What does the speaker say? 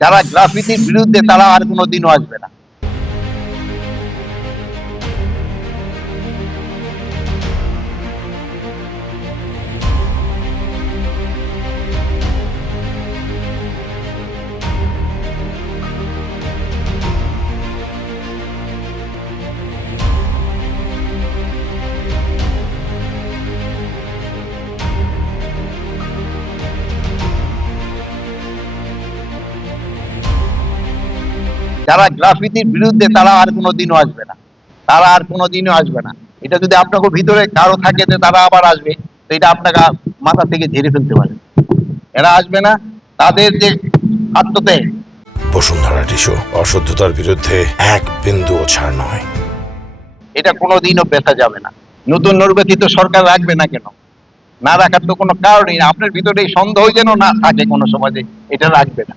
যারা গ্রাফিতির বিরুদ্ধে তারা আর কোনোদিনও আসবে না। যারা গ্রাফিতির বিরুদ্ধে তারা আর কোনোদিনও আসবে না, তারা আর কোনোদিনও আসবে না। এটা যদি আপনাকে ভিতরে কারো থাকে যে তারা আবার আসবে, তো এটা আপনাকে মাথা থেকে ঝেড়ে ফেলতে পারে। এরা আসবে না, তাদের যে আত্মত্যাগ। বসুন্ধরা টিস্যু অশুদ্ধতার বিরুদ্ধে এক বিন্দুও ছাড় নয়। এটা কোনোদিনও বেচা যাবে না। নতুন নির্বাচিত সরকার রাখবে না কেন? না রাখার তো কোনো কারণই না। আপনার ভিতরে এই সন্দেহ যেন না থাকে কোনো সমাজে, এটা রাখবে না।